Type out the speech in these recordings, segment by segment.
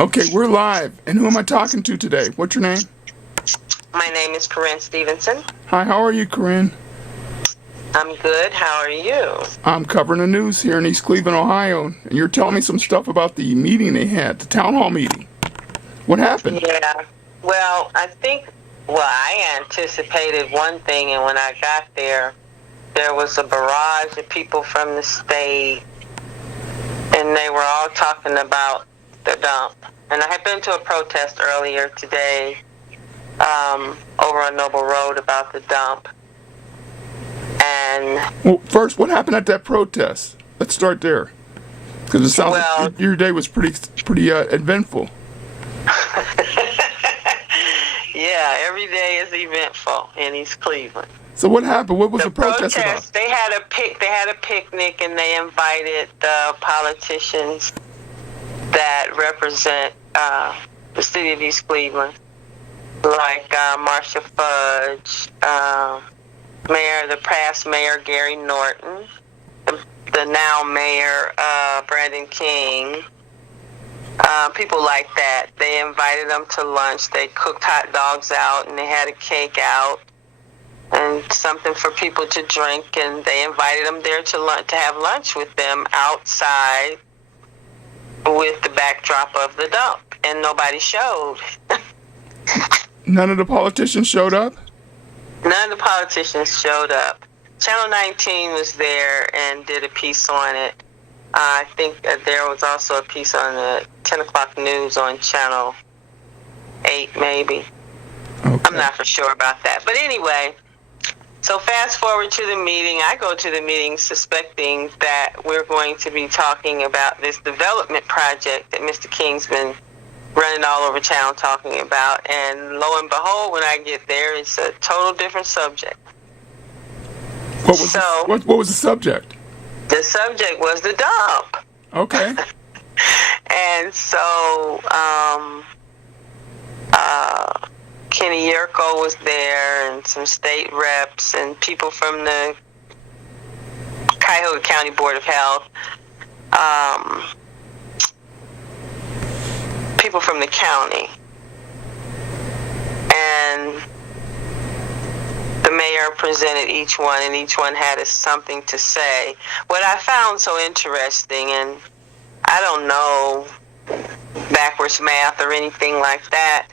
Okay, we're live. And who am I talking to today? What's your name? My name is Corinne Stevenson. Hi, how are you, Corinne? I'm good. How are you? I'm covering the news here in East Cleveland, Ohio, and you're telling me some stuff about the meeting they had, the town hall meeting. What happened? Yeah. Well, I anticipated one thing, and when I got there, there was a barrage of people from the state, and they were all talking about the dump. And I had been to a protest earlier today over on Noble Road about the dump. And Well, first, what happened at that protest? Let's start there, because it sounds like your day was pretty eventful. Yeah, every day is eventful in East Cleveland. So what happened? What was the protest about? They had a picnic, and they invited the politicians that represent the city of East Cleveland, like Marcia Fudge, the past mayor Gary Norton, the now mayor Brandon King, people like that. They invited them to lunch. They cooked hot dogs out, and they had a cake out and something for people to drink, and they invited them there to have lunch with them outside with the backdrop of the dump, and nobody showed. None of the politicians showed up? None of the politicians showed up. Channel 19 was there and did a piece on it. I think there was also a piece on the 10 o'clock news on Channel 8, maybe. Okay. I'm not for sure about that. But anyway, so fast forward to the meeting. I go to the meeting suspecting that we're going to be talking about this development project that Mr. King's been running all over town talking about. And lo and behold, when I get there, it's a total different subject. What was the subject? The subject was the dump. Okay. And so Kenny Yerko was there, and some state reps and people from the Cuyahoga County Board of Health, people from the county, and the mayor presented each one, and each one had something to say. What I found so interesting, and I don't know backwards math or anything like that,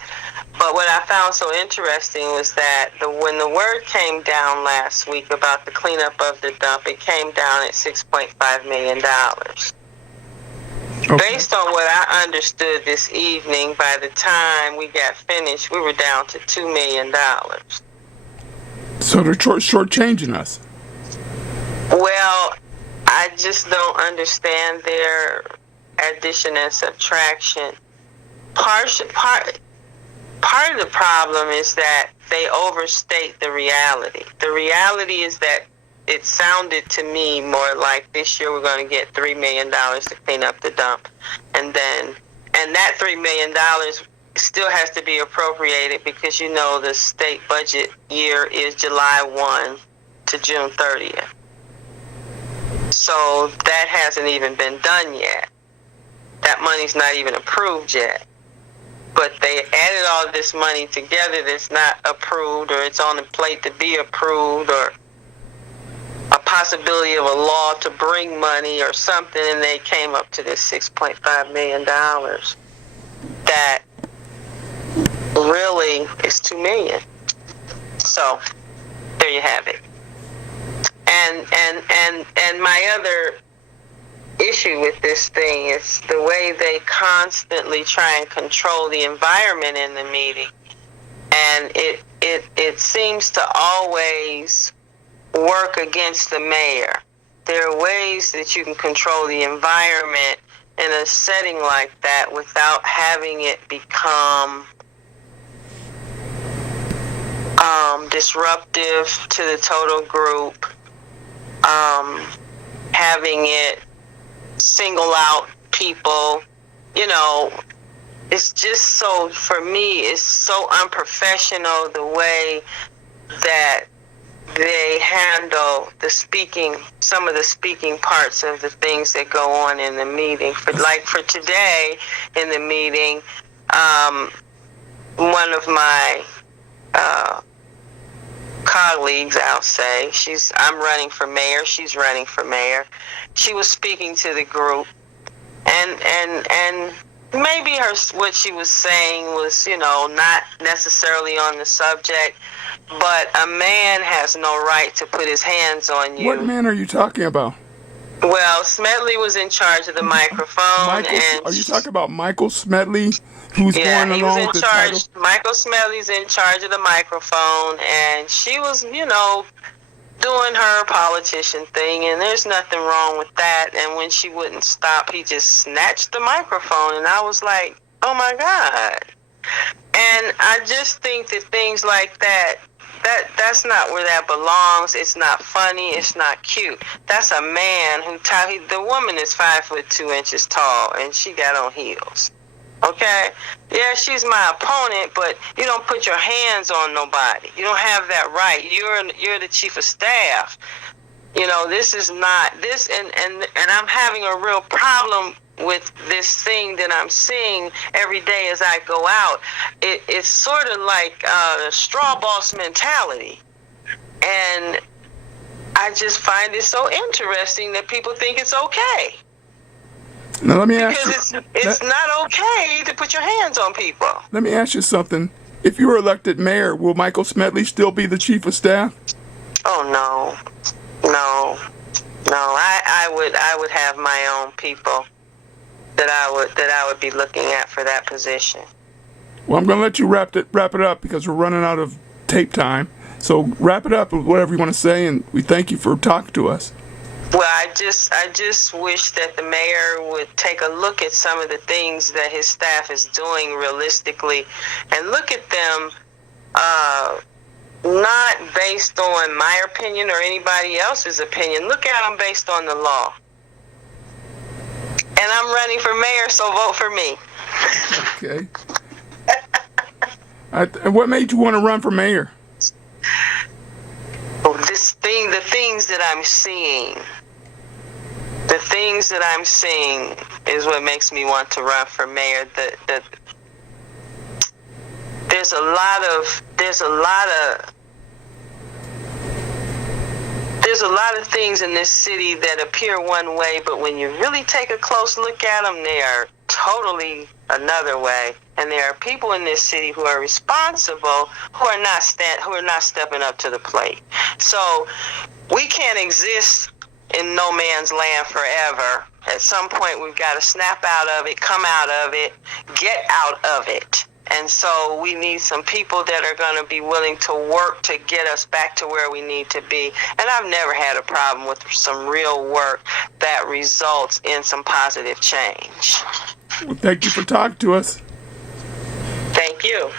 but what I found so interesting was that when the word came down last week about the cleanup of the dump, it came down at $6.5 million. Okay. Based on what I understood this evening, by the time we got finished, we were down to $2 million. So they're shortchanging us. Well, I just don't understand their addition and subtraction. Part of the problem is that they overstate the reality. The reality is that it sounded to me more like this year we're going to get $3 million to clean up the dump. And that $3 million still has to be appropriated because, you know, the state budget year is July 1 to June 30th. So that hasn't even been done yet. That money's not even approved yet. But they added all this money together that's not approved, or it's on the plate to be approved, or a possibility of a law to bring money or something, and they came up to this $6.5 million. That really is $2 million. So there you have it. And my other issue with this thing is the way they constantly try and control the environment in the meeting, and it seems to always work against the mayor. There are ways that you can control the environment in a setting like that without having it become disruptive to the total group, having it single out people. You know, it's just for me, it's so unprofessional the way that they handle some of the speaking parts of the things that go on in the meeting. For today in the meeting, one of my colleagues, I'll say, I'm running for mayor, she's running for mayor. She was speaking to the group, and maybe what she was saying was, not necessarily on the subject, but a man has no right to put his hands on you. What man are you talking about? Well, Smedley was in charge of the microphone. Are you talking about Michael Smedley, who's going along with the title? Michael Smedley's in charge of the microphone, and she was, doing her politician thing, and there's nothing wrong with that. And when she wouldn't stop, he just snatched the microphone, and I was like, oh my God. And I just think that things like that's not where that belongs. It's not funny. It's not cute. That's a man the woman is 5'2" tall, and she got on heels. Okay? Yeah, she's my opponent, but you don't put your hands on nobody. You don't have that right. You're the chief of staff. This is not this, and I'm having a real problem with this thing that I'm seeing every day as I go out. It's sort of like a straw boss mentality. And I just find it so interesting that people think it's okay. Now let me ask you. Because it's not okay to put your hands on people. Let me ask you something. If you were elected mayor, will Michael Smedley still be the chief of staff? Oh, no. I would have my own people that I would be looking at for that position. Well, I'm going to let you wrap it up because we're running out of tape time. So wrap it up with whatever you want to say, and we thank you for talking to us. Well, I just wish that the mayor would take a look at some of the things that his staff is doing realistically, and look at them not based on my opinion or anybody else's opinion. Look at them based on the law. And I'm running for mayor, so vote for me. Okay. And what made you want to run for mayor? The things that I'm seeing. The things that I'm seeing is what makes me want to run for mayor. There's a lot of things in this city that appear one way, but when you really take a close look at them, they are totally another way. And there are people in this city who are responsible, who are not stepping up to the plate. So we can't exist in no man's land forever. At some point, we've got to snap out of it, come out of it, get out of it. And so we need some people that are going to be willing to work to get us back to where we need to be. And I've never had a problem with some real work that results in some positive change. Well, thank you for talking to us. Thank you.